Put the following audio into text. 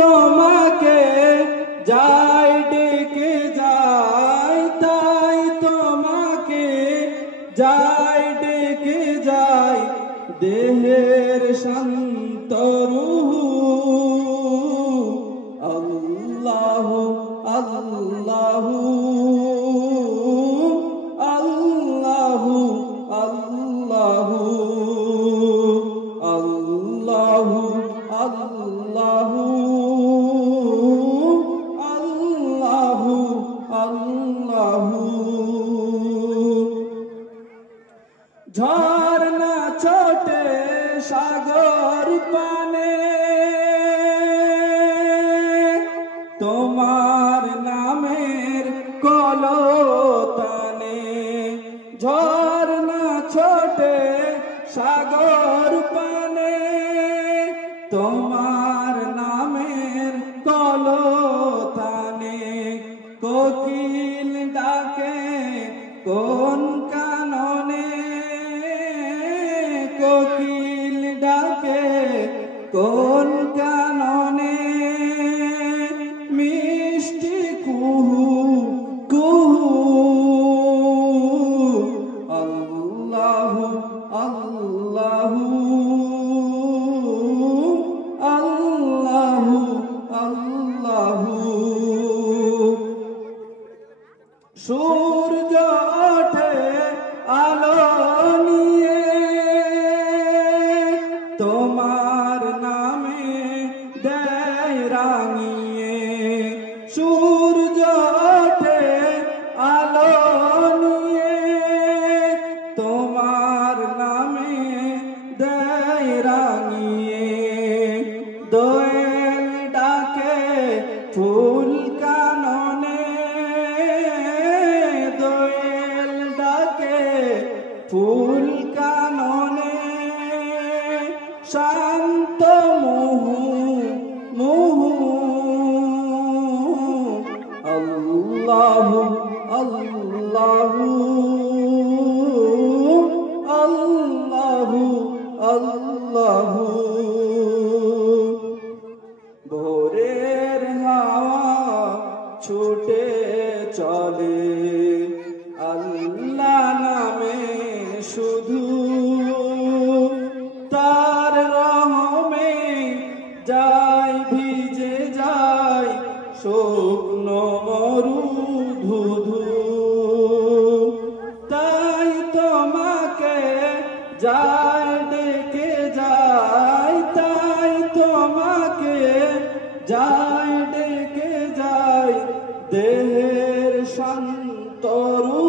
তোমাকে যাই ডেকে যাই, তাই তোমাকে যাই ডেকে যাই, দেহের শান্ত রূহু। আল্লাহু আল্লাহু আল্লাহু আল্লাহু আল্লাহু আল্লাহু আল্লাহু আল্লাহু। ঝরনা ছোটে সাগর পানে, তোমার নামের কলতানে। ঝরনা ছোটে সাগর পানে, তোমার নামের কলতানে। কোকিল ডাকে কোন কাননে, কোকিল ডাকে কোন কাননে। মিষ্টি কুহু কুহু। আল্লাহু আল্লাহু আল্লাহু আল্লাহু। সূর্য ওঠে আলো নিয়ে, তোমার নামে দেয় রাঙিয়ে। সূর্য ওঠে আলো নিয়ে, তোমার নামে দেয় রাঙিয়ে। দোয়েল ডাকে ফুল কাননে, দোয়েল ডাকে ফুল কাননে। শান্ত মুহু মুহু। আল্লাহু আল্লাহু আল্লাহু আল্লাহু। ভোরের হাওয়া ছুটে চলে, আল্লাহ নামে শুধু। তার রহমে যাই ভিজে যাই শুকনো মরুধুধু। তাই তোমাকে যাই ডেকে যাই, তাই তোমাকে যাই ডেকে যাই, দেহের শান্ত রূহু।